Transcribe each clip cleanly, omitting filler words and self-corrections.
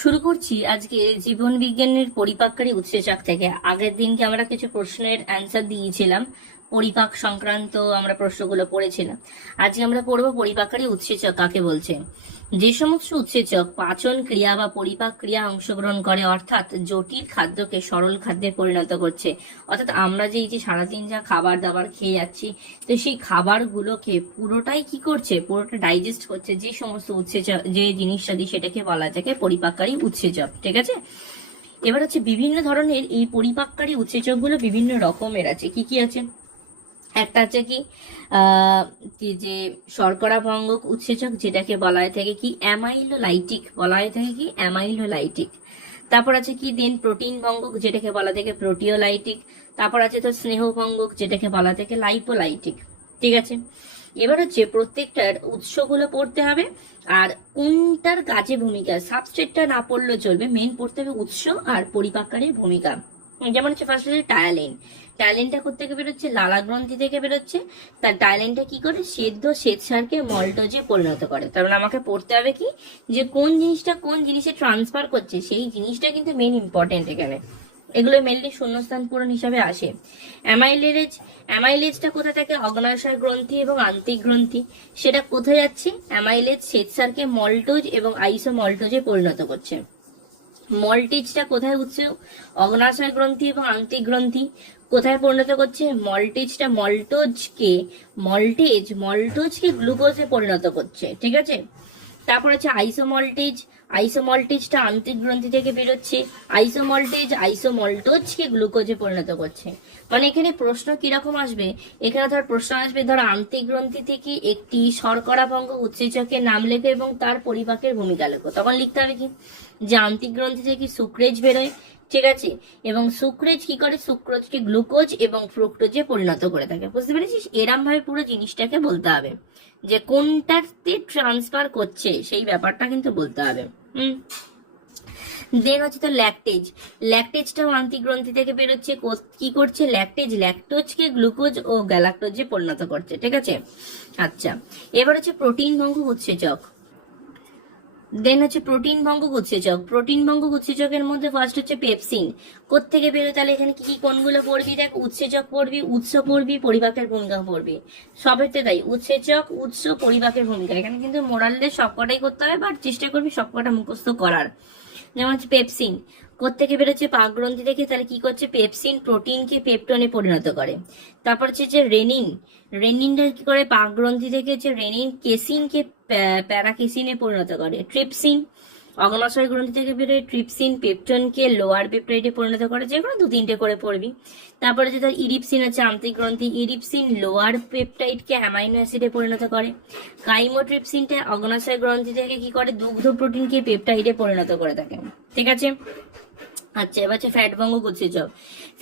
শুরু করছি আজকে জীবন বিজ্ঞানের পরিপাককারী উৎসেচক থেকে। আগের দিনকে আমরা কিছু প্রশ্নের অ্যান্সার দিয়েছিলাম, পরিপাক সংক্রান্ত আমরা প্রশ্নগুলো পড়েছিলাম। আজকে আমরা পড়বো পরিপাককারী উৎসেচক কাকে বলছে। যে সমস্ত উৎসেচক পাচন ক্রিয়া বা পরিপাক ক্রিয়া অংশগ্রহণ করে, অর্থাৎ জটিল খাদ্যকে সরল খাদ্যে পরিণত করছে। অর্থাৎ আমরা যে সারাদিন যা খাবার দাবার খেয়ে যাচ্ছি, তো সেই খাবারগুলোকে পুরোটাই কি করছে, পুরোটা ডাইজেস্ট করছে যে সমস্ত উৎসেচক, যে জিনিসটা দিয়ে, সেটাকে বলা যায় পরিপাককারী উৎসেচক। ঠিক আছে, এবার হচ্ছে বিভিন্ন ধরনের এই পরিপাককারী উৎসেচকগুলো বিভিন্ন রকমের আছে। কি কি আছে? একটা আছে যে শর্করা ভঙ্গক উৎসেচক, যেটাকে বলা হয় থাকে কি অ্যামাইলোলাইটিক, বলা হয় থাকে কি অ্যামাইলোলাইটিক। তারপর আছে কি দেন প্রোটিন ভঙ্গক, যেটাকে বলা থাকে প্রোটিওলাইটিক। তারপর আছে তো স্নেহ ভঙ্গক, যেটাকে বলা থাকে লাইপোলাইটিক। ঠিক আছে, এবার হচ্ছে প্রত্যেকটার উৎসগুলো পড়তে হবে, আর কোনটার কাজে ভূমিকা, সাবস্ট্রেটটা না পড়লেও চলবে, মেন পড়তে হবে উৎস আর পরিপাককারীর ভূমিকা। যেমন হচ্ছে ফার্স্ট হচ্ছে টায়ালিন। টায়ালিনটা কোথেকে বেরোচ্ছে? লালা গ্রন্থি থেকে বেরোচ্ছে। তার টায়ালিনটা কি করে? সেদ্ধ শ্বেতসারকে মল্টোজে পরিণত করে। তার মানে আমাকে পড়তে হবে কি, যে কোন জিনিসটা কোন জিনিসে ট্রান্সফার করছে, সেই জিনিসটা কিন্তু মেন ইম্পর্টেন্ট এখানে। এগুলো মেনলি শূন্যস্থান পূরণ হিসাবে আসে। অ্যামাইলেজ, অ্যামাইলেজটা কোথা থেকে? অগ্নাশয় গ্রন্থি এবং আন্তিক গ্রন্থি। সেটা কোথায় যাচ্ছে? অ্যামাইলেজ শ্বেতসারকে মল্টোজ এবং আইসোমল্টোজে পরিণত করছে। মল্টেজটা কোথায় উঠছে? অগ্নাশয় গ্রন্থি এবং আন্তিক গ্রন্থি। কোথায় পরিণত করছে? মল্টেজটা মল্টোজকে গ্লুকোজে পরিণত করছে। ঠিক আছে, তারপর হচ্ছে আইসোমল্টেজ। আইসোমল্টেজটা আন্তিক গ্রন্থি থেকে বেরোচ্ছে। আইসোমল্টোজকে গ্লুকোজে পরিণত করছে। মানে এখানে প্রশ্ন কিরকম আসবে? এখানে ধর প্রশ্ন আসবে, ধর আন্তিক গ্রন্থি থেকে একটি শর্করা ভঙ্গ উৎসেচকের নাম লেখো এবং তার পরিপাকের ভূমিকা লেখো। তখন লিখতে হবে কি, যে আন্তিক গ্রন্থি থেকে সুক্রেজ বেরোয়। ঠিক আছে, এবং সুক্রেজ কি করে? সুক্রোজকে গ্লুকোজ এবং ফ্রুক্টোজে পরিণত করে থাকে। বুঝতে পেরেছিস? এরম ভাবে পুরো জিনিসটাকে বলতে হবে, যে কোনটাতে ট্রান্সফার করছে সেই ব্যাপারটা কিন্তু বলতে হবে। দেন হচ্ছে তো ল্যাকটেজ। ল্যাকটেজটাও আন্তিক গ্রন্থি থেকে বেরোচ্ছে। কি করছে? ল্যাকটেজ ল্যাকটোজকে গ্লুকোজ ও গ্যালাক্টোজে পরিণত করছে। ঠিক আছে, আচ্ছা এবার হচ্ছে প্রোটিন ভঙ্গক উৎসেচক। দেন হচ্ছে প্রোটিন ভঙ্গক উৎসেচক। প্রোটিন ভঙ্গক উৎসেচকের মধ্যে ফার্স্ট হচ্ছে পেপসিন। কোত্থেকে বেরোয়? তাহলে এখানে কি কি কোনগুলো পড়বি? দেখ, উৎসেচক পড়বি, উৎস পড়বি, পরিপাকের ভূমিকা পড়বি। সবেতে তাই উৎসেচক, উৎস, পরিপাকের ভূমিকা। এখানে কিন্তু মোরালদের সবকটাই করতে হবে, বাট চেষ্টা করবি সবকটা মুখস্থ করার। যেমন হচ্ছে পেপসিন কোত্থেকে বেরোচ্ছে? পাক গ্রন্থি থেকে। তাহলে কি করছে? পেপসিন প্রোটিনকে পেপটনে পরিণত করে। তারপর হচ্ছে যে রেনিন। রেনিনটা কি করে? পাক গ্রন্থি থেকে হচ্ছে রেনিন কেসিনকে প্যারাকেসিনে পরিণত করে। ট্রিপসিন অগ্নাশয় গ্রন্থি থেকে বেরোয়। ট্রিপসিন পেপটনকে লোয়ার পেপটাইডে পরিণত করে। যে কোনো 2-3টে করে পড়বি। তারপরে যে ধর ইরিপসিন আছে আন্তিক গ্রন্থি। ইরিপসিন লোয়ার পেপটাইডকে অ্যামাইনো অ্যাসিডে পরিণত করে। কাইমোট্রিপসিনটা অগ্নাশয় গ্রন্থি থেকে কি করে? দুগ্ধ প্রোটিনকে পেপটাইডে পরিণত করে থাকে। ঠিক আছে, আচ্ছা এবার হচ্ছে ফ্যাট ভঙ্গক উৎসেচক।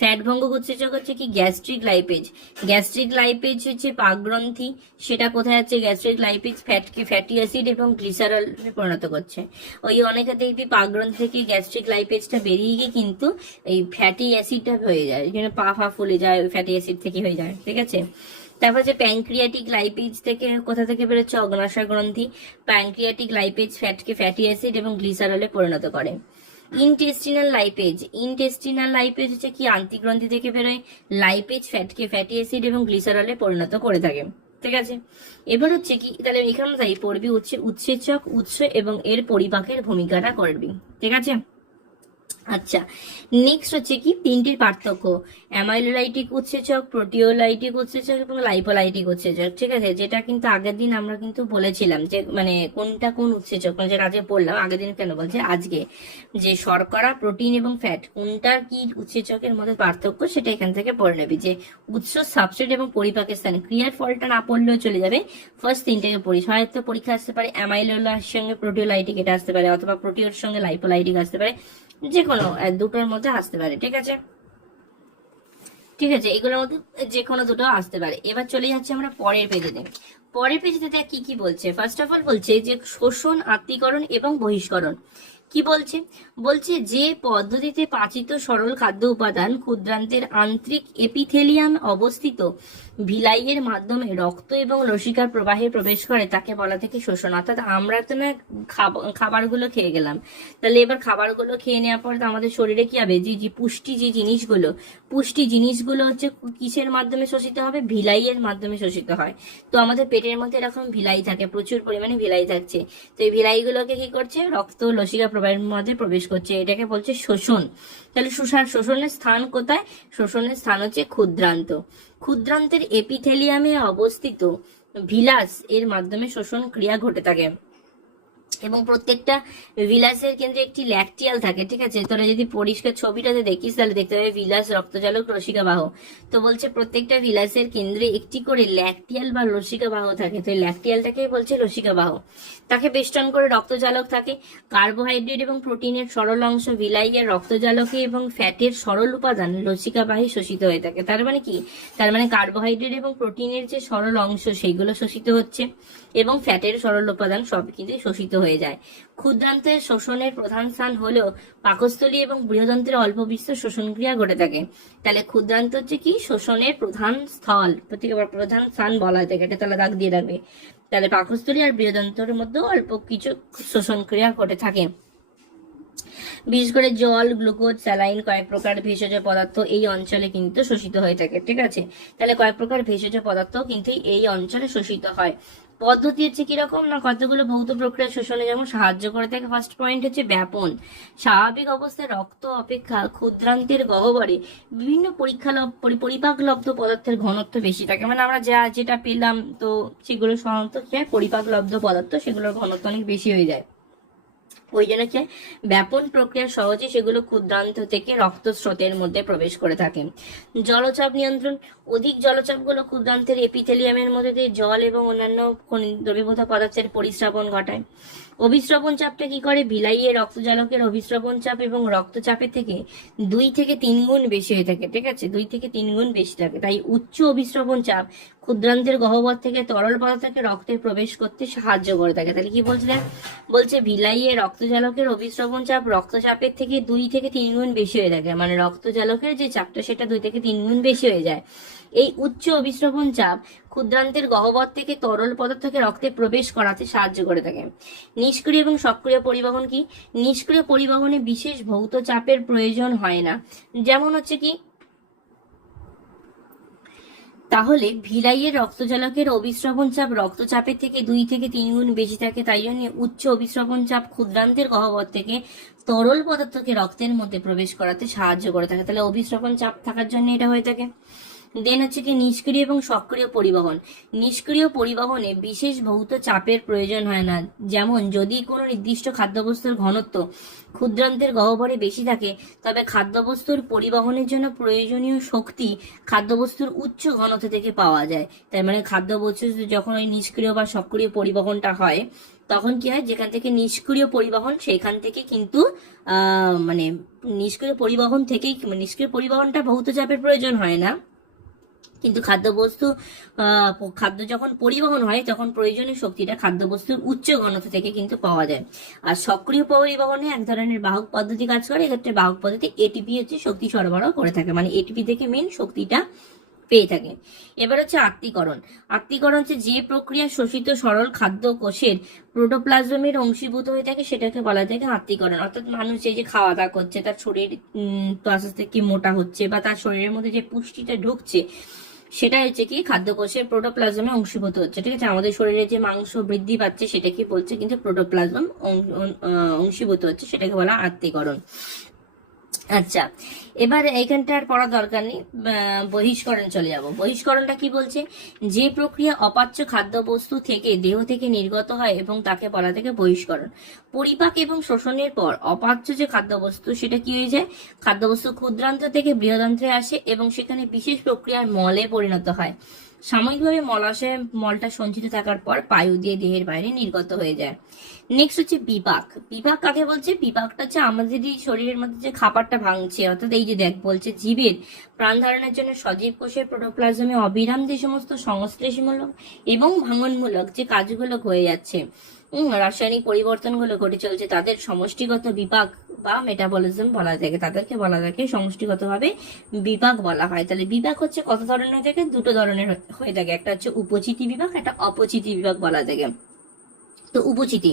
ফ্যাট ভঙ্গক উৎসেচক হচ্ছে কি গ্যাস্ট্রিক লাইপেজ। গ্যাস্ট্রিক লাইপেজ হচ্ছে পাক গ্রন্থি। সেটা কোথায় আছে? গ্যাস্ট্রিক লাইপেজ ফ্যাটি অ্যাসিড এবং গ্লিসারল পরিণত করছে। ওই অনেকে দেখবি পাক গ্রন্থি থেকে গ্যাস্ট্রিক লাইপেজটা বেরিয়ে গিয়ে কিন্তু এই ফ্যাটি অ্যাসিডটা হয়ে যায়, যেন পা ফুলে যায়, ওই ফ্যাটি অ্যাসিড থেকে হয়ে যায়। ঠিক আছে, তারপর হচ্ছে প্যানক্রিয়াটিক লাইপেজ থেকে কোথা থেকে বেরোচ্ছে? অগ্নাশয় গ্রন্থি। প্যানক্রিয়াটিক লাইপেজ ফ্যাটকে ফ্যাটি অ্যাসিড এবং গ্লিসারলে পরিণত করে। Intestinal lipase. ইনটেস্টিনাল লাইপেজ হচ্ছে কি আন্তিক গ্রন্থি থেকে বেরোয়। লাইপেজ ফ্যাটকে ফ্যাটি অ্যাসিড এবং গ্লিসারলে পরিণত করে থাকে। ঠিক আছে, এবার হচ্ছে কি, তাহলে এখানে তাই পড়বি হচ্ছে উৎসেচক, উৎস এবং এর পরিপাকের ভূমিকাটা করবি। ঠিক আছে, আচ্ছা নেক্সট হচ্ছে কি 3টির পার্থক্য। অ্যামাইলোলাইটিক উৎসেচক, প্রোটিওলাইটিক উৎসেচক এবং লাইপোলাইটিক উৎসেচক। ঠিক আছে, যেটা কিন্তু আগের দিন আমরা কিন্তু বলেছিলাম যে মানে কোনটা কোন উৎসেচক, মানে যেটা আজকে পড়লাম, আগের দিন কেন বলছে আজকে, যে শর্করা, প্রোটিন এবং ফ্যাট কোনটার কি উৎসেচকের মধ্যে পার্থক্য, সেটা এখান থেকে পড়ে নেবি। যে উৎস, সাবস্ট্রেট এবং পরিপাকের স্থানে। ক্রিয়ার ফলটা না পড়লেও চলে যাবে, ফার্স্ট 3টাকে পড়িস। হয়তো পরীক্ষা আসতে পারে অ্যামাইলোলার সঙ্গে প্রোটিওলাইটিক এটা আসতে পারে, অথবা প্রোটিওর সঙ্গে লাইপোলাইটিক আসতে পারে, যে কোনো দুটোর মধ্যে আসতে পারে। ঠিক আছে, ঠিক আছে, এগুলোর মধ্যে যে কোনো দুটো আসতে পারে। এবার চলে যাচ্ছে আমরা পরের পেজেতে। পরের পেজেতে দেখ কি কি বলছে। ফার্স্ট অফ অল বলছে যে শোষণ, আত্তীকরণ এবং বহিষ্করণ। কি বলছে? বলছে যে পদ্ধতিতে পাচিত সরল খাদ্য উপাদান ক্ষুদ্রান্তের আন্তরিক এপিথেলিয়াম অবস্থিত ভিলাইয়ের মাধ্যমে রক্ত এবং লসিকার প্রবাহে প্রবেশ করে তাকে বলা থেকে শোষণ। অর্থাৎ আমরা তো না খাবারগুলো খেয়ে গেলাম, তাহলে এবার খাবারগুলো খেয়ে নেওয়ার পর তো আমাদের শরীরে কি হবে, যে পুষ্টি জিনিসগুলো হচ্ছে কিসের মাধ্যমে শোষিত হবে, ভিলাইয়ের মাধ্যমে শোষিত হয়। তো আমাদের পেটের মধ্যে এরকম ভিলাই থাকে, প্রচুর পরিমাণে ভিলাই থাকছে। তো এই ভিলাইগুলোকে কি করছে, রক্ত লসিকা প্রবাহের মধ্যে প্রবেশ করছে, এটাকে বলছে শোষণ। তাহলে শোষণের স্থান কোথায়, শোষণের স্থান হচ্ছে ক্ষুদ্রান্ত। ক্ষুদ্রান্তের এপিথেলিয়ামে অবস্থিত ভিলাস এর মাধ্যমে শোষণ ক্রিয়া ঘটে থাকে এবং প্রত্যেকটা ভিলাসের কেন্দ্রে একটি ল্যাকটিয়াল থাকে। ঠিক আছে, তোরা যদি পরিষ্কার ছবিটাতে দেখিস তাহলে দেখতে পাবে ভিলাস, রক্তজালক, লসিকাবাহ। তো বলছে প্রত্যেকটা ভিলাসের কেন্দ্রে একটি করে ল্যাকটিয়াল বা লসিকাবাহ থাকে। তো এই ল্যাকটিয়ালটাকে বলছে লসিকাবাহ। তাকে বেষ্টন করে রক্তজালক থাকে। কার্বোহাইড্রেট এবং প্রোটিনের সরল অংশ ভিলাইয়ের রক্তজালকে এবং ফ্যাটের সরল উপাদান লসিকাবাহে শোষিত হয়ে থাকে। তার মানে কি, তার মানে কার্বোহাইড্রেট এবং প্রোটিনের যে সরল অংশ সেগুলো শোষিত হচ্ছে এবং ফ্যাটের সরল উপাদান সব কিন্তু শোষিত হয়ে যায়। ক্ষুদ্রান্তের শোষণের প্রধান স্থান হলো পাকস্থলী এবং বৃহদন্ত্রের অল্প বিস্তর শোষণ ক্রিয়া ঘটে থাকে। তাহলে ক্ষুদ্রান্ত হচ্ছে কি, শোষণের প্রধান স্থল, প্রধান স্থান বলা হয় থাকে, এটা তাহলে দাগ দিয়ে রাখবে। তাহলে পাকস্থলী আর বৃহদন্ত্রের মধ্যে অল্প কিছু শোষণ ক্রিয়া ঘটে থাকে। বিশেষ করে জল, গ্লুকোজ, স্যালাইন, কয়েক প্রকার ভেষজ পদার্থ এই অঞ্চলে কিন্তু শোষিত হয়ে থাকে। ঠিক আছে, তাহলে কয়েক প্রকার ভেষজ পদার্থ কিন্তু এই অঞ্চলে শোষিত হয়। পদ্ধতি হচ্ছে কিরকম না, কতগুলো ভৌত প্রক্রিয়া শোষণে যেমন সাহায্য করে থাকে। ফার্স্ট পয়েন্ট হচ্ছে ব্যাপন। স্বাভাবিক অবস্থায় রক্ত অপেক্ষা ক্ষুদ্রান্তের গহ্বরে বিভিন্ন পরিপাকলব্ধ পদার্থের ঘনত্ব বেশি থাকে। মানে আমরা যেটা পেলাম তো সেগুলো সাধারণত পরিপাকলব্ধ পদার্থ, সেগুলোর ঘনত্ব অনেক বেশি হয়ে যায়। ওই জন্য কি ব্যাপন প্রক্রিয়া সহজে সেগুলো ক্ষুদ্রান্ত থেকে রক্ত স্রোতের মধ্যে প্রবেশ করে থাকে। জলচাপ নিয়ন্ত্রণ। অধিক জলচাপগুলো ক্ষুদ্রান্তের এপিথেলিয়ামের মধ্যে দিয়ে জল এবং অন্যান্য দ্রবীভূত পদার্থের পরিস্রাবন ঘটায়। অভিস্রবণ চাপটা কি করে, ভিলাইয়ের রক্তজালকের অভিস্রবণ চাপ এবং রক্তচাপের থেকে 2 থেকে 3 গুণ বেশি হয়ে থাকে। ঠিক আছে, 2 থেকে 3 গুণ বেশি থাকে। তাই উচ্চ অভিস্রবণ চাপ ক্ষুদ্রান্তের গহ্বর থেকে তরল পদার্থকে রক্তে প্রবেশ করতে সাহায্য করে থাকে। তাহলে কি বলছে, বলছে ভিলাইয়ের রক্তজালকের অভিস্রবণ চাপ রক্তচাপের থেকে 2 থেকে 3 গুণ বেশি হয়ে থাকে। মানে রক্তজালকের যে চাপটা সেটা 2 থেকে 3 গুণ বেশি হয়ে যায়। এই উচ্চ অভিস্রবণ চাপ ক্ষুদ্রান্তের গহ্বর থেকে তরল পদার্থকে রক্তে প্রবেশ করাতে সাহায্য করে থাকে। নিষ্ক্রিয় এবং সক্রিয় পরিবহন কি, নিষ্ক্রিয় পরিবহনে বিশেষ ভৌত চাপের প্রয়োজন হয় না। যেমন হচ্ছে কি, তাহলে ভিলাইয়ের রক্তজালকের অভিস্রবণ চাপ রক্তচাপের থেকে 2 থেকে 3 গুণ বেশি থাকে। তাই জন্য উচ্চ অভিস্রবণ চাপ ক্ষুদ্রান্তের গহ্বর থেকে তরল পদার্থকে রক্তের মধ্যে প্রবেশ করাতে সাহায্য করে থাকে। তাহলে অভিস্রবণ চাপ থাকার জন্য এটা হয়ে থাকে। দেন হচ্ছে কি নিষ্ক্রিয় এবং সক্রিয় পরিবহন। নিষ্ক্রিয় পরিবহনে বিশেষ ভৌত চাপের প্রয়োজন হয় না। যেমন যদি কোনো নির্দিষ্ট খাদ্যবস্তুর ঘনত্ব ক্ষুদ্রান্তের গহ্বরে বেশি থাকে তবে খাদ্যবস্তুর পরিবহনের জন্য প্রয়োজনীয় শক্তি খাদ্যবস্তুর উচ্চ ঘনত্ব থেকে পাওয়া যায়। তাই মানে খাদ্যবস্তু যখন ওই নিষ্ক্রিয় বা সক্রিয় পরিবহনটা হয় তখন কি হয়, যেখান থেকে নিষ্ক্রিয় পরিবহন সেইখান থেকে কিন্তু মানে নিষ্ক্রিয় পরিবহনটা ভৌত চাপের প্রয়োজন হয় না, কিন্তু খাদ্য যখন পরিবহন হয় তখন প্রয়োজনীয় শক্তিটা খাদ্যবস্তুর উচ্চ ঘনত্ব থেকে কিন্তু পাওয়া যায়। আর সক্রিয় পরিবহনে এক ধরনের বাহক পদ্ধতি কাজ করে। এক্ষেত্রে বাহক পদ্ধতি এটিপি হচ্ছে শক্তি সরবরাহ করে থাকে, মানে এটিপি থেকে মেন শক্তিটা পেয়ে থাকে। এবার হচ্ছে আত্তীকরণ। আত্তীকরণ হচ্ছে যে প্রক্রিয়া শোষিত সরল খাদ্য কোষের প্রোটোপ্লাজমের অংশীভূত হয়ে থাকে সেটাকে বলা যায় আত্তীকরণ। অর্থাৎ মানুষ যে খাওয়া দাওয়া করছে তার শরীর তো আস্তে আস্তে কি মোটা হচ্ছে বা তার শরীরের মধ্যে যে পুষ্টিটা ঢুকছে সেটা হচ্ছে কি খাদ্যকোষের প্রোটোপ্লাজমে অংশীভূত হচ্ছে। ঠিক আছে, আমাদের শরীরে যে মাংস বৃদ্ধি পাচ্ছে সেটা কি বলছে, কিন্তু প্রোটোপ্লাজম অংশীভূত হচ্ছে, সেটাকে বলা আত্তীকরণ। আচ্ছা, এবার এইখানটা আর পড়া দরকার নেই, বহিষ্করণ চলে যাব। বহিষ্করণটা কি বলছে, যে প্রক্রিয়া অপাচ্য খাদ্যবস্তু থেকে দেহ থেকে নির্গত হয় এবং তাকে বলা থেকে বহিষ্করণ। পরিপাক এবং শোষণের পর অপাচ্য যে খাদ্যবস্তু সেটা কি হয়ে যায়, খাদ্যবস্তু ক্ষুদ্রান্ত থেকে বৃহদান্ত্রে আসে এবং সেখানে বিশেষ প্রক্রিয়ার মলে পরিণত হয়। সাময়িকভাবে মলাশয়ে মলটা সঞ্চিত থাকার পর পায়ু দিয়ে দেহের বাইরে নির্গত হয়ে যায়। নেক্সট হচ্ছে বিপাক। বিপাক কাকে বলছে, বিপাকটা হচ্ছে আমাদের শরীরের মধ্যে যে খাবারটা ভাঙছে, অর্থাৎ এই যে দেখ বলছে জীবের প্রাণ ধারণের জন্য সজীব কোষের প্রোটোপ্লাজমে অবিরাম যে সমস্ত সংশ্লেষমূলক এবং ভাঙনমূলক যে কাজগুলো হয়ে যাচ্ছে, রাসায়নিক পরিবর্তনগুলো ঘটে চলছে, তাদের সমষ্টিগত বিপাক বা মেটাবলিজম বলা থাকে, তাদেরকে বলা থাকে সমষ্টিগতভাবে বিপাক বলা হয়। তাহলে বিপাক হচ্ছে কত ধরনের হয়ে থাকে? দুটো ধরনের হয়ে থাকে, একটা হচ্ছে উপচিতি বিপাক, একটা অপচিতি বিপাক বলা থাকে। তো উপচিতি,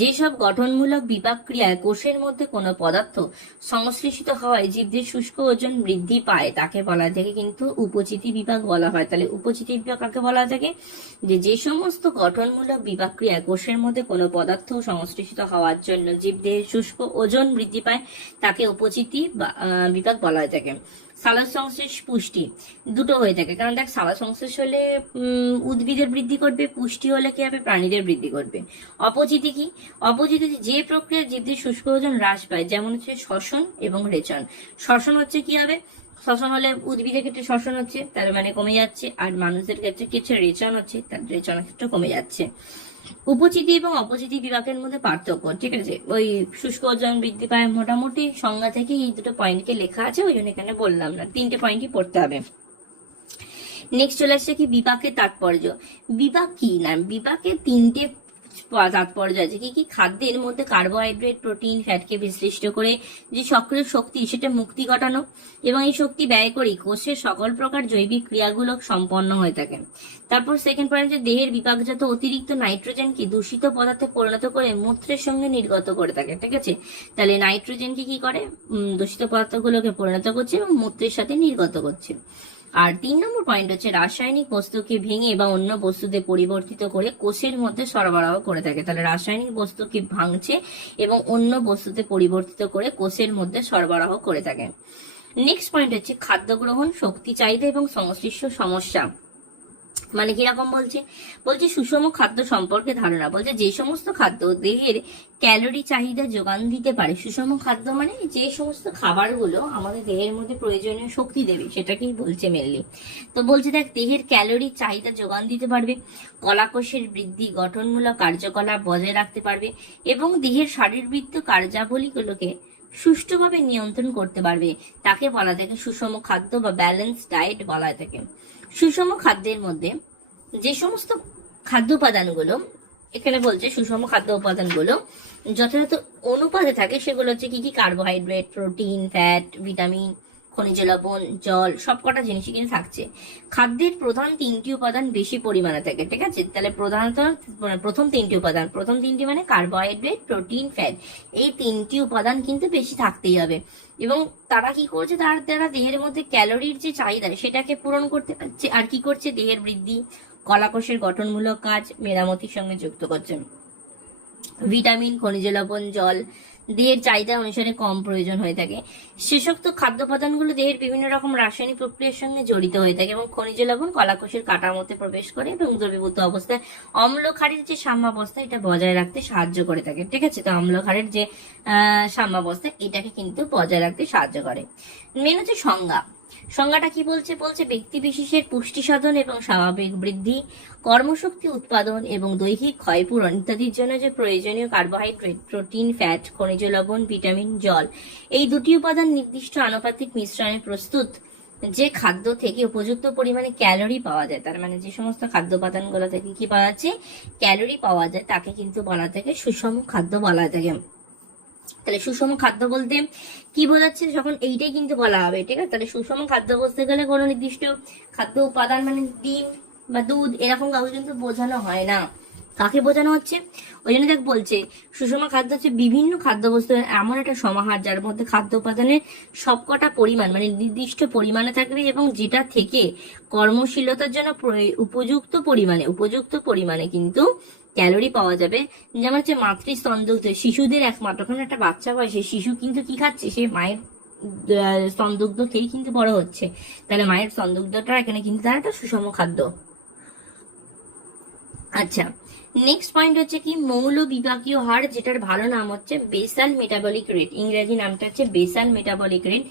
যেসব গঠনমূলক বিপাক ক্রিয়ায় কোষের মধ্যে কোনো পদার্থ সংশ্লেষিত হওয়ায় জীবদের শুষ্ক ওজন বৃদ্ধি পায় তাকে বলা থাকে কিন্তু উপচিতি বিপাক বলা হয়। তাহলে উপচিতি বিপাক কাকে বলা থাকে? যে সমস্ত গঠনমূলক বিপাক ক্রিয়ায় কোষের মধ্যে কোনো পদার্থ সংশ্লেষিত হওয়ার জন্য জীবদেহের শুষ্ক ওজন বৃদ্ধি পায় তাকে উপচিতি বিপাক বলা হয়ে থাকে। সালোক সংশ্লেষ পুষ্টি দুটো হয়ে থাকে, কারণ দেখ সালোক সংশ্লেষ হলে উদ্ভিদের বৃদ্ধি করবে, পুষ্টি হলে কি হবে? প্রাণীদের বৃদ্ধি করবে। অপচিতি কি? অপচিতি যে প্রক্রিয়া জীবদের শুষ্ক ওজন হ্রাস পায়, যেমন হচ্ছে শ্বসন এবং রেচন। শ্বসন হচ্ছে কি হবে? শ্বসন হলে উদ্ভিদের ক্ষেত্রে শ্বসন হচ্ছে, তার মানে কমে যাচ্ছে, আর মানুষদের ক্ষেত্রে কি হচ্ছে? রেচন হচ্ছে, তার রেচনের ক্ষেত্রে কমে যাচ্ছে। উপচিতি এবং অপচিতি বিভাগের মধ্যে পার্থক্য, ঠিক আছে? ওই শুষ্ক ওজন বৃদ্ধি পায় মোটামুটি সংজ্ঞা থেকে এই দুটো পয়েন্টকে লেখা আছে, ওই জন্য এখানে বললাম না, 3টে পয়েন্টই পড়তে হবে। নেক্সট চলে আসছে কি বিপাকের তাৎপর্য। বিপাক কি না, বিপাকের 3টে তাৎপর্য আছে। কি কি? খাদ্যের মধ্যে কার্বোহাইড্রেট, প্রোটিন, ফ্যাটকে বিশ্লিষ্ট করে যে সক্রিয় শক্তি সেটা মুক্তি ঘটানো, এবং এই শক্তি ব্যয় করে কোষের সকল প্রকার জৈবিক ক্রিয়াগুলো সম্পন্ন হয়ে থাকে। তারপর সেকেন্ড পয়েন্ট, যে দেহের বিপাকজাত অতিরিক্ত নাইট্রোজেনকে দূষিত পদার্থে পরিণত করে মূত্রের সঙ্গে নির্গত করে থাকে, ঠিক আছে? তাহলে নাইট্রোজেনকে কি করে? দূষিত পদার্থগুলোকে পরিণত করছে এবং মূত্রের সাথে নির্গত করছে। আর 3 নম্বর পয়েন্ট হচ্ছে রাসায়নিক বস্তুকে ভেঙে বা অন্য বস্তুতে পরিবর্তিত করে কোষের মধ্যে সরবরাহ করে থাকে। তাহলে রাসায়নিক বস্তুকে ভাঙছে এবং অন্য বস্তুতে পরিবর্তিত করে কোষের মধ্যে সরবরাহ করে থাকে। নেক্সট পয়েন্ট হচ্ছে খাদ্য গ্রহণ, শক্তি চাহিদা এবং সংশ্লিষ্ট সমস্যা। মানে কিরকম বলছে? বলছে সুষম খাদ্য সম্পর্কে ধারণা। বলছে যে সমস্ত খাদ্য দেহের ক্যালোরি চাহিদা যোগান দিতে পারে। সুষম খাদ্য মানে যে সমস্ত খাবারগুলো আমাদের দেহের মধ্যে প্রয়োজনীয় শক্তি দেবে, সেটাকেই বলছে মেনলি। তো বলছে দেখ, দেহের ক্যালোরি চাহিদা যোগান দিতে পারবে, কলাকোষের বৃদ্ধি, গঠনমূলক কার্যকলাপ বজায় রাখতে পারবে এবং দেহের শারীরবৃত্তীয় কার্যাবলীগুলোকে সুষ্ঠুভাবে নিয়ন্ত্রণ করতে পারবে, তাকে বলা থাকে সুষম খাদ্য বা ব্যালেন্স ডায়েট বলা থাকে। সুষম খাদ্যের মধ্যে যে সমস্ত খাদ্য উপাদানগুলো এখানে বলছে, সুষম খাদ্য উপাদানগুলো যথাযথ অনুপাতে থাকে সেগুলো হচ্ছে কি কি? কার্বোহাইড্রেট, প্রোটিন, ফ্যাট, ভিটামিন, খনিজ লবণ, জল, সবকটা জিনিসই কিন্তু থাকছে। খাদ্যের প্রধান 3টি উপাদান বেশি পরিমাণে থাকে, ঠিক আছে? তাহলে প্রধানত প্রথম 3টি উপাদান, প্রথম 3টি মানে কার্বোহাইড্রেট, প্রোটিন, ফ্যাট, এই 3টি উপাদান কিন্তু বেশি থাকতেই হবে। এবং তারা কি করছে? তারা দেহের মধ্যে ক্যালোরির যে চাহিদা সেটাকে পূরণ করতে পারছে, আর কি করছে? দেহের বৃদ্ধি, কলাকোষের গঠনমূলক কাজ, মেরামতির সঙ্গে যুক্ত করছে। ভিটামিন, খনিজ লবণ, জল দেহের চাহিদা অনুসারে কম প্রয়োজন হয়ে থাকে। শেষোক্ত খাদ্য উপাদানগুলো দেহের বিভিন্ন রকম রাসায়নিক প্রক্রিয়ার সঙ্গে জড়িত হয়ে থাকে এবং খনিজ লবণ কলাকোষের কাঠামোতে প্রবেশ করে এবং দ্রবীভূত অবস্থায় অম্ল ক্ষারের যে সাম্যাবস্থা এটা বজায় রাখতে সাহায্য করে থাকে, ঠিক আছে? তো অম্ল ক্ষারের যে সাম্যাবস্থা এটাকে কিন্তু বজায় রাখতে সাহায্য করে। মেন হচ্ছে সংজ্ঞা। সংজ্ঞাটা কি বলছে? বলছে ব্যক্তি বিশেষের পুষ্টি সাধন এবং স্বাভাবিক বৃদ্ধি, কর্মশক্তি উৎপাদন এবং দৈহিক ক্ষয়পূরণ ইত্যাদির জন্য যে প্রয়োজনীয় কার্বোহাইড্রেট, প্রোটিন, ফ্যাট, খনিজ লবণ, ভিটামিন, জল, এই দুটি উপাদান নির্দিষ্ট আনুপাতিক মিশ্রণে প্রস্তুত যে খাদ্য থেকে উপযুক্ত পরিমাণে ক্যালোরি পাওয়া যায়, তার মানে যে সমস্ত খাদ্য উপাদানগুলো থেকে কি পাওয়া যাচ্ছে? ক্যালোরি পাওয়া যায়, তাকে কিন্তু বলা থাকে সুষম খাদ্য বলা থাকে। তাহলে সুষম খাদ্য বলতে কি বোঝাচ্ছে? যখন এইটাই কিন্তু বলা হবে, ঠিক আছে? তাহলে সুষম খাদ্য বলতে গেলে কোনো নির্দিষ্ট খাদ্য উপাদান মানে ডিম বা দুধ এরকম কাউকে কিন্তু বোঝানো হয় না। কাকে বোঝানো হচ্ছে? ওই জন্য দেখ বলছে সুষম খাদ্য হচ্ছে বিভিন্ন খাদ্যবস্তু এমন একটা সমাহার যার মধ্যে খাদ্য উপাদানের সবকটা পরিমাণ মানে নির্দিষ্ট পরিমাণে থাকবে এবং যেটা থেকে কর্মশীলতার জন্য উপযুক্ত পরিমাণে কিন্তু ক্যালোরি পাওয়া যাবে। যেমন হচ্ছে মাতৃস্তনদুগ্ধ, শিশুদের একমাত্র একটা বাচ্চা বয়সে শিশু কিন্তু কি খাচ্ছে? সে মায়ের স্তনদুগ্ধ খেয়েই কিন্তু বড় হচ্ছে। তাহলে মায়ের স্তনদুগ্ধটা এখানে কিন্তু তার একটা সুষম খাদ্য। আচ্ছা, নেক্সট পয়েন্ট হচ্ছে কি? মৌল বিপাকীয় হার, যেটার ভালো নাম হচ্ছে বেসাল মেটাবলিক রেট, ইংরেজি নামটা হচ্ছে বেসাল মেটাবলিক রেট,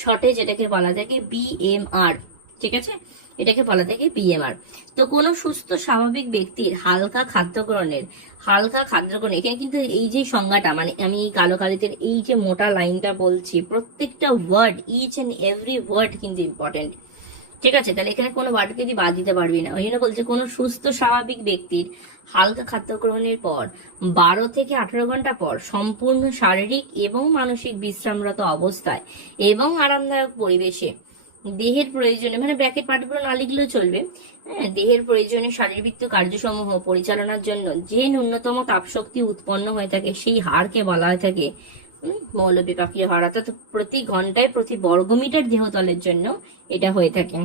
শর্টে যেটাকে বলা থাকে BMR, ঠিক আছে? এটাকে বলা থাকে BMR। তো কোনো সুস্থ স্বাভাবিক ব্যক্তির হালকা খাদ্য গ্রহণের এখানে কিন্তু এই যে সংজ্ঞাটা মানে আমি এই কালো কালিতে এই যে মোটা লাইনটা বলছি, প্রত্যেকটা word, each and every word কিন্তু ইম্পর্টেন্ট, ঠিক আছে, তাহলে এখানে কোনো ওয়ার্ডকে যদি বাদ দিতে পারবি না। ওই জন্য বলছে কোনো সুস্থ স্বাভাবিক ব্যক্তির হালকা খাদ্য গ্রহণের পর 12 থেকে 18 ঘন্টা পর সম্পূর্ণ শারীরিক এবং মানসিক বিশ্রামরত অবস্থায় এবং আরামদায়ক পরিবেশে দেহের প্রয়োজনে, মানে ব্র্যাকেট পার্টগুলো না লিখলেও চলবে, হ্যাঁ, দেহের প্রয়োজনে শারীরবৃত্ত কার্যসমূহ পরিচালনার জন্য যে ন্যূনতম তাপশক্তি উৎপন্ন হয়ে থাকে সেই হারকে বলা হয়ে থাকে মৌলবিপাকীয় হার। অর্থাৎ প্রতি ঘন্টায় প্রতি বর্গমিটার দেহতলের জন্য এটা হয়ে থাকে।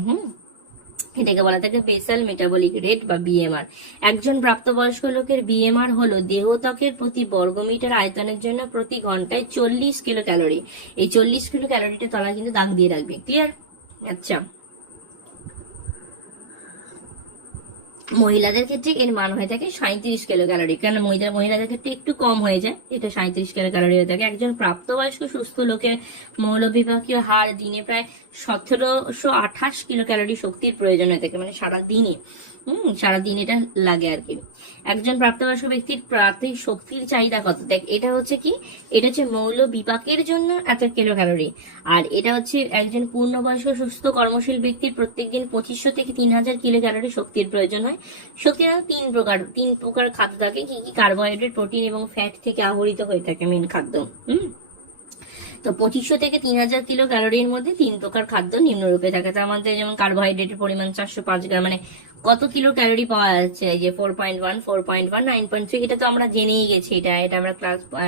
এটাকে বলা থাকে বেসাল মেটাবলিক রেট বা বিএমআর। একজন প্রাপ্তবয়স্ক লোকের বিএমআর হলো দেহত্বকের প্রতি বর্গমিটার আয়তনের জন্য প্রতি ঘন্টায় 40 কিলো ক্যালোরি। এই 40 কিলো ক্যালোরিটা তলা কিন্তু দাগ দিয়ে রাখবে। ক্লিয়ার? আচ্ছা, মহিলাদের ক্ষেত্রে এর মান হয়ে থাকে 37 কিলো ক্যালোরি, কেন মহিলাদের ক্ষেত্রে একটু কম হয়ে যায়, এটা 37 কিলো ক্যালোরি হয়ে থাকে। একজন প্রাপ্তবয়স্ক সুস্থ লোকের মৌলবিপাকীয় হার দিনে প্রায় 1728 কিলো ক্যালোরি শক্তির প্রয়োজন হয়ে থাকে, মানে সারাদিনে। সারাদিন এটা লাগে আর কি। একজন প্রাপ্তবয়স্ক ব্যক্তির প্রাথমিক শক্তির চাহিদা কত? দেখ, এটা হচ্ছে কি, এটা হচ্ছে মৌল বিপাকের জন্য এত কিলো ক্যালোরি, আর এটা হচ্ছে একজন পূর্ণবয়স্ক সুস্থ কর্মশীল ব্যক্তির প্রত্যেকদিন 2500 থেকে 3000 কিলো ক্যালোরি শক্তির প্রয়োজন হয়। শক্তি তিন প্রকার খাদ্য থাকে, কি কি? কার্বোহাইড্রেট, প্রোটিন এবং ফ্যাট থেকে আহরিত হয়ে থাকে মেন খাদ্য। তো 2500 থেকে 3000 কিলো ক্যালোরির মধ্যে 3 প্রকার খাদ্য নিম্নরূপে থাকে। তার মধ্যে যেমন কার্বোহাইড্রেটের পরিমাণ 405 গ্রাম, মানে কত কিলো ক্যালোরি পাওয়া যাচ্ছে? এই যে 4.1, 4.1, 9.3, এটা তো আমরা জেনেই গেছি। এটা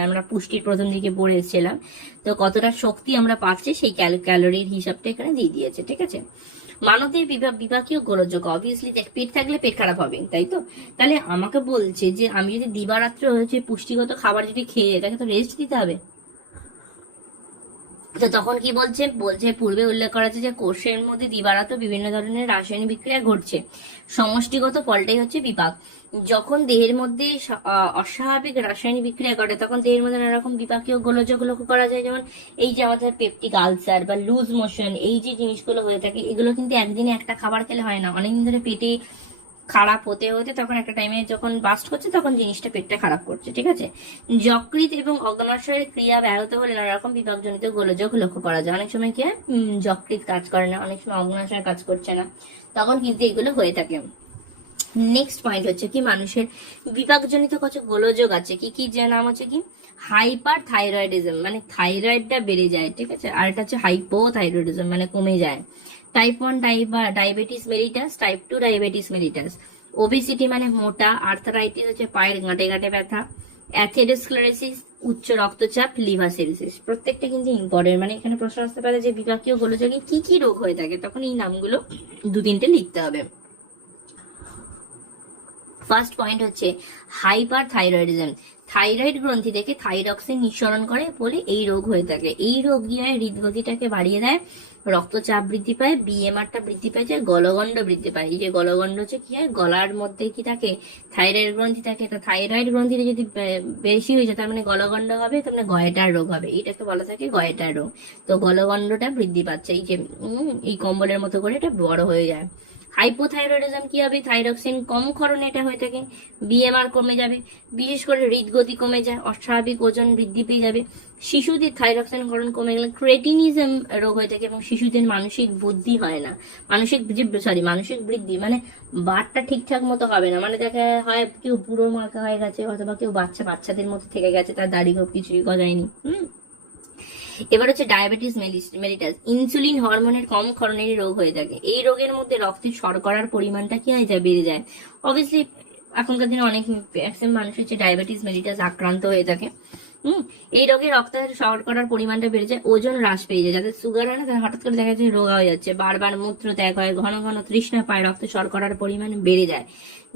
আমরা পুষ্টির প্রথম দিকে পড়ে এসেছিলাম। তো কতটা শক্তি আমরা পাচ্ছি সেই ক্যালোরির হিসাবটা এখানে দিয়ে দিয়েছে। ঠিক আছে, মানবদের বিপাকীয় গোলযোগ, অবভিয়াসলি পেট থাকলে পেট খারাপ হবে, তাই তো? তাহলে আমাকে বলছে যে আমি যদি দিবারাত্র হচ্ছে পুষ্টিগত খাবার যদি খেয়ে তাকে তো রেস্ট দিতে হবে। তো তখন কি বলছে পূর্বে উল্লেখ করা আছে যে কোষের মধ্যে দিবারাত্র বিভিন্ন ধরনের রাসায়নিক বিক্রিয়া ঘটছে, সমষ্টিগত ফলটাই হচ্ছে বিপাক। যখন দেহের মধ্যে অস্বাভাবিক রাসায়নিক বিক্রিয়া ঘটে তখন দেহের মধ্যে নানা রকম বিপাকীয় গোলযোগ লক্ষ্য করা যায়। যেমন এই যে আমাদের পেপটিক আলসার বা লুজ মোশন, এই যে জিনিসগুলো হয়ে থাকে, এগুলো কিন্তু একদিনে একটা খাবার খেলে হয় না, অনেকদিন ধরে পেটে খারাপ হতে হতে তখন একটা টাইমে যখন বাস্ট করছে তখন জিনিসটা পেটটা খারাপ করছে। ঠিক আছে, যকৃৎ এবং অগ্নাশয়ের ক্রিয়া ব্যাহত হলে নানা রকম বিপাকজনিত গোলযোগ লক্ষ্য করা যায়। অনেক সময় কি যকৃৎ কাজ করে না, অনেক সময় অগ্নাশয় কাজ করছে না, তখন কিন্তু এগুলো হয়ে থাকে। নেক্সট পয়েন্ট হচ্ছে কি, মানুষের বিপাকজনিত কিছু গোলযোগ আছে। কি কি যে নাম হচ্ছে কি, হাইপার থাইরয়েডিজম, মানে থাইরয়েডটা বেড়ে যায়। ঠিক আছে, আর এটা হচ্ছে হাইপোথাইরয়েডিজম, মানে কমে যায়। Type 1 diabetes mellitus, type 2 diabetes mellitus. Obesity মানে মোটা, আর্থারাইটিস হচ্ছে পায়ের গাঁটে গাঁটে ব্যথা, অ্যাথেরোস্ক্লেরোসিস উচ্চ রক্তচাপ, লিভার সিরোসিস। প্রত্যেকটা কিন্তু ইম্পর্টেন্ট, মানে এখানে প্রশ্ন আসতে পারে যে বিপাকীয় গোলযোগে কি কি রোগ হয়ে থাকে, তখন এই নামগুলো 2-3টে লিখতে হবে। ফার্স্ট পয়েন্ট হচ্ছে হাইপার থাইরয়েডিজম। থাইরয়েড গ্রন্থি থেকে থাইরক্সিন নিঃসরণ করে বলে এই রোগ হয়ে থাকে। এই রোগ গিয়ে হৃদগতিটাকে বাড়িয়ে দেয়, রক্তচাপ বৃদ্ধি পায়, বিএমআরটা বৃদ্ধি পায়, যে গলগণ্ড বৃদ্ধি পায়। এই যে গলগণ্ড হচ্ছে কি হয়, গলার মধ্যে কি থাকে, থাইরয়েড গ্রন্থি থাকে। তো থাইরয়েড গ্রন্থিটা যদি বেশি হয়ে যায় তার মানে গলগণ্ড হবে, তার মানে গয়টার রোগ হবে। এটাকে বলা থাকে গয়টার রোগ। তো গলগণ্ডটা বৃদ্ধি পাচ্ছে, এই যে এই কম্বলের মতো করে এটা বড় হয়ে যায়। হাইপোথাইরয়েডিজম কি হবে, থাইরক্সিন কম ক্ষরণে এটা হয়ে থাকে, বিএমআর কমে যাবে, বিশেষ করে হৃদগতি কমে যায়, অস্বাভাবিক ওজন বৃদ্ধি পেয়ে যাবে। শিশুদের থাইরক্সিন ক্ষরণ কমে গেলে ক্রেটিনিজম রোগ হয়ে থাকে এবং শিশুদের মানসিক বুদ্ধি হয় না, মানসিক বৃদ্ধি মানে বাটটা ঠিকঠাক মতো হবে না, মানে দেখা হয় কেউ বুড়ো মার্কা হয়ে গেছে অথবা কেউ বাচ্চাদের মতো থেকে গেছে, তার দাড়ি খুব কিছুই গজায়নি। এবার হচ্ছে ডায়াবেটিস মেলিটাস, ইনসুলিন হরমোনের কম ক্ষরণের রোগ হয়ে থাকে। এই রোগের মধ্যে রক্তের শর্করার পরিমাণটা কি হয়ে যায়, বেড়ে যায়। অবভিয়াসলি এখনকার দিনে অনেক ম্যাক্সিমাম মানুষ হচ্ছে ডায়াবেটিস মেলিটাস আক্রান্ত হয়ে থাকে। এই রোগে রক্তের শর্করার পরিমাণটা বেড়ে যায়, ওজন হ্রাস পেয়ে যায়। যাদের সুগার হয় না তাদের হঠাৎ করে দেখা যাচ্ছে রোগা হয়ে যাচ্ছে, বারবার মূত্র ত্যাগ হয়, ঘন ঘন তৃষ্ণা পায়, রক্তে শর্করার পরিমাণ বেড়ে যায়।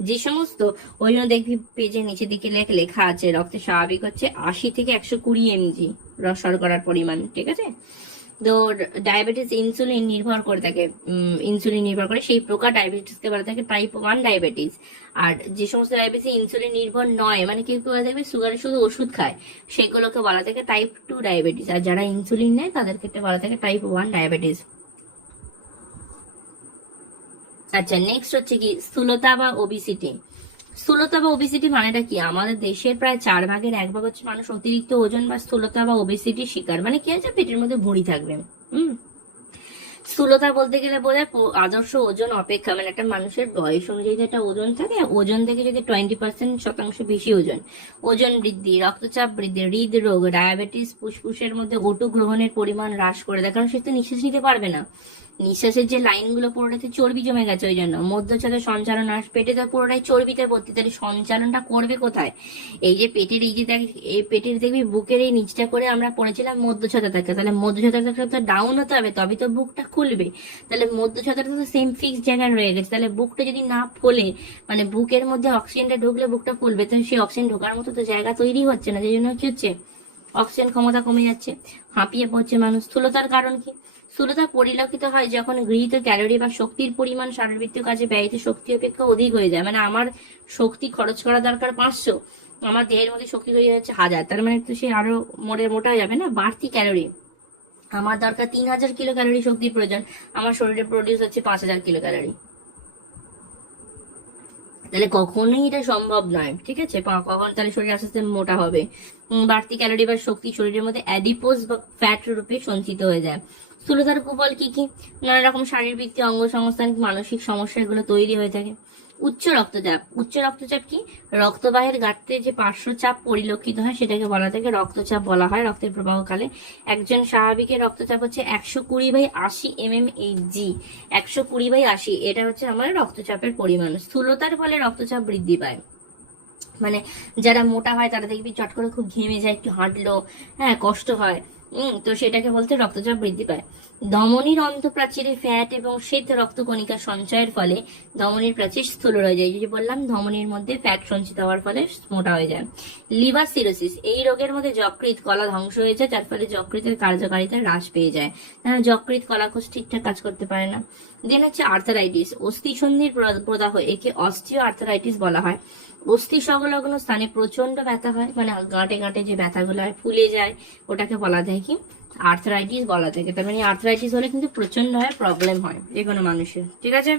যে সমস্ত, ওই জন্য দেখবি পেজের নিচের দিকে লেখা আছে রক্তে স্বাভাবিক হচ্ছে 80 থেকে 120 mg শর্করার পরিমাণ। ঠিক আছে, তো ডায়াবেটিস ইনসুলিন নির্ভর করে থাকে, সেই প্রকার ডায়াবেটিসকে বলা থাকে টাইপ 1 ডায়াবেটিস। আর যে সমস্ত ডায়াবেটিস ইনসুলিন নির্ভর নয়, মানে কেউ কেউ দেখবে সুগারের শুধু ওষুধ খায়, সেগুলোকে বলা থাকে টাইপ 2 ডায়াবেটিস। আর যারা ইনসুলিন নেয় তাদের ক্ষেত্রে বলা থাকে টাইপ 1 ডায়াবেটিস। আচ্ছা, নেক্সট হচ্ছে কি স্থূলতা বা ওবিসিটি। স্থূলতা বা ওবেসিটি মানেটা কি, আমাদের দেশের প্রায় 1/4 হচ্ছে মানুষ অতিরিক্ত ওজন বা স্থূলতা বা ওবেসিটির শিকার। মানে কি আছে, পেটের মধ্যে ভুঁড়ি থাকবে। স্থূলতা বলতে গেলে বোঝায় আদর্শ ওজন অপেক্ষা, মানে একটা মানুষের বয়স অনুযায়ী যে একটা ওজন থাকে, ওজন থেকে যদি 20% বেশি ওজন, ওজন বৃদ্ধি, রক্তচাপ বৃদ্ধি, হৃদরোগ, ডায়াবেটিস, ফুসফুসের মধ্যে ওটু গ্রহণের পরিমাণ হ্রাস করে দেয়, কারণ সে তো নিঃশ্বাস নিতে পারবে না। নিঃশ্বাসের যে লাইনগুলো পুরোটাতে চর্বি জমে গেছে, ওই জন্য মধ্যচ্ছদে সঞ্চালন হ্রাস, পেটে তো পুরোটাই চর্বিতে ভর্তি, তাহলে সঞ্চালনটা করবে কোথায়? এই যে পেটের, এই যে এই পেটের দেখবি বুকের এই নিচটা করে আমরা পড়েছিলাম মধ্যচ্ছদা থাকে, তাহলে মধ্যচ্ছদা থাকে তো ডাউন হতে হবে, তবে তো বুকটা খুলবে। তাহলে মধ্যচ্ছদাটা তো সেম ফিক্স জায়গায় রয়ে গেছে, তাহলে বুকটা যদি না ফোলে, মানে বুকের মধ্যে অক্সিজেনটা ঢুকলে বুকটা খুলবে, তাহলে সেই অক্সিজেন ঢোকার মতো তো জায়গা তৈরি হচ্ছে না, যে জন্য কি হচ্ছে, অক্সিজেন ক্ষমতা কমে যাচ্ছে, হাঁপিয়ে পড়ছে মানুষ। স্থূলতার কারণ কি? স্থূলতা পরিলক্ষিত হয় যখন গৃহীত ক্যালোরি বা শক্তির পরিমাণ শারীরবৃত্তীয় কাজে ব্যয়িত শক্তি অপেক্ষা অধিক হয়ে যায়। মানে আমার শক্তি খরচ করা দরকার 500, আমার দেহের মধ্যে শক্তি তৈরি হচ্ছে 1000, তার মানে তো সে আরো মোটা যাবে না, বাড়তি ক্যালোরি। আমার দরকার 3000 কিলো ক্যালোরি শক্তির প্রয়োজন, আমার শরীরে প্রডিউস হচ্ছে 5000 কিলো ক্যালোরি, তাহলে কখনোই এটা সম্ভব নয়। ঠিক আছে, কখন তাহলে শরীর আস্তে আস্তে মোটা হবে? বাড়তি ক্যালোরি বা শক্তি শরীরের মধ্যে অ্যাডিপোজ বা ফ্যাট রূপে সঞ্চিত হয়ে যায়। স্থূলতার কুফল কি কি? নানা রকম শারীরবৃত্তীয় অঙ্গ সংস্থান, মানসিক সমস্যা, এগুলো তৈরি হয়ে থাকে। উচ্চ রক্তচাপ। উচ্চ রক্তচাপ কি? রক্তবাহের গাঁটতে যে পার্শ্বচাপ পরিলক্ষিত হয় সেটাকে বলা থাকে রক্তচাপ বলা হয় রক্তের প্রবাহকালে। একজন স্বাভাবিকের রক্তচাপ হচ্ছে 120/80 mmHg, 120/80, এটা হচ্ছে আমার রক্তচাপের পরিমাণ। স্থূলতার ফলে রক্তচাপ বৃদ্ধি পায়, মানে যারা মোটা হয় তারা দেখবি চট করে খুব ঘেমে যায়, একটু হাঁটলো হ্যাঁ কষ্ট হয়, তো সেটাকে বলতে রক্তচাপ বৃদ্ধি পায়। ধমনীর অন্তঃপ্রাচীরে ফ্যাট এবং শ্বেত রক্তকণিকা সঞ্চয়ের ফলে ধমনীর প্রাচীর স্থূল হয়ে যায়, যে বললাম ধমনীর মধ্যে ফ্যাট সঞ্চিত হওয়ার ফলে মোটা হয়ে যায়। লিভার সিরোসিস, এই রোগের মধ্যে যকৃৎ কলা ধ্বংস হয়ে যায়, যার ফলে যকৃতের কার্যকারিতা হ্রাস পেয়ে যায়, যকৃৎ কলাকোষ ঠিকঠাক কাজ করতে পারে না। দেন হচ্ছে আর্থারাইটিস, অস্থিসন্ধির প্রদাহ, একে অস্টিও আর্থারাইটিস বলা হয়। অস্থি সংলগ্ন স্থানে প্রচন্ড ব্যথা হয়, মানে গাঁটে গাঁটে যে ব্যথাগুলো হয় ফুলে যায়, ওটাকে বলা যায় কি, আর্থারাইটিস বলা থাকে। তার মানে আর্থারাইটিস হলে কিন্তু প্রচন্ড হয়, প্রবলেম হয় যে কোনো মানুষের। ঠিক আছে।